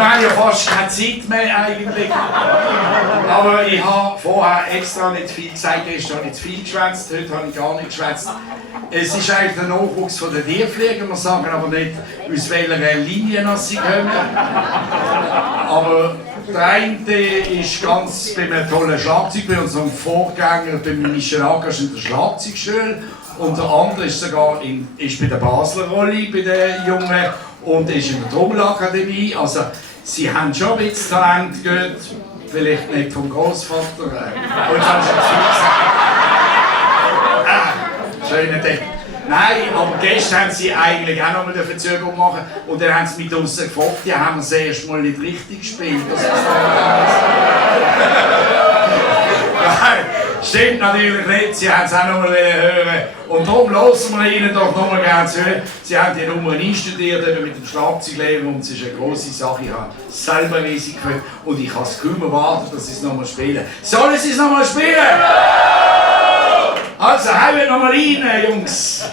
Wir haben ja fast keine Zeit mehr eigentlich. Aber ich habe vorher extra nicht viel gesagt, gestern habe ich zu viel geschwätzt, heute habe ich gar nicht geschwätzt. Es ist eigentlich der Nachwuchs von den Diefflieger, wir sagen aber nicht, aus welcher Linie sie kommen. Aber der eine ist ganz bei einem tollen Schlagzeug, bei unserem Vorgänger, bei Mischung, in der Schlagzeugschule. Und der andere ist sogar ist bei der Basler Rolle, bei den Jungen, und ist in der Trommler-Akademie. Also, sie haben schon ein bisschen Talent gehört, vielleicht nicht vom Großvater. Und schon zu viel gesagt. Schöner Deck. Nein, aber gestern haben sie eigentlich auch noch mal eine Verzögerung machen und dann haben sie mit uns gefragt, ja, haben wir das erste Mal nicht richtig gespielt. Nein, stimmt natürlich nicht, sie haben es auch noch mal hören. Und darum lassen wir ihnen doch noch mal gerne zu hören. Sie haben die Nummer einstudiert mit dem Schlagzeuglehrer und es ist eine grosse Sache. Ich habe selber riesig gehört und ich kann es kaum erwarten, dass sie es noch mal spielen. Sollen sie es noch mal spielen? Also, hauen noch mal rein, Jungs!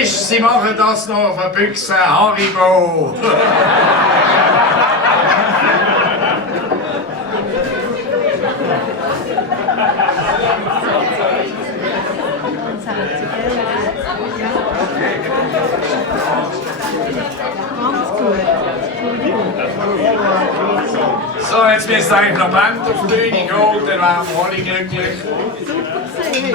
ist, sie machen das noch auf der Büchse Haribo. So, jetzt müsst ihr eigentlich noch Bänd auf die Bühne gehen, dann wären wir alle glücklich.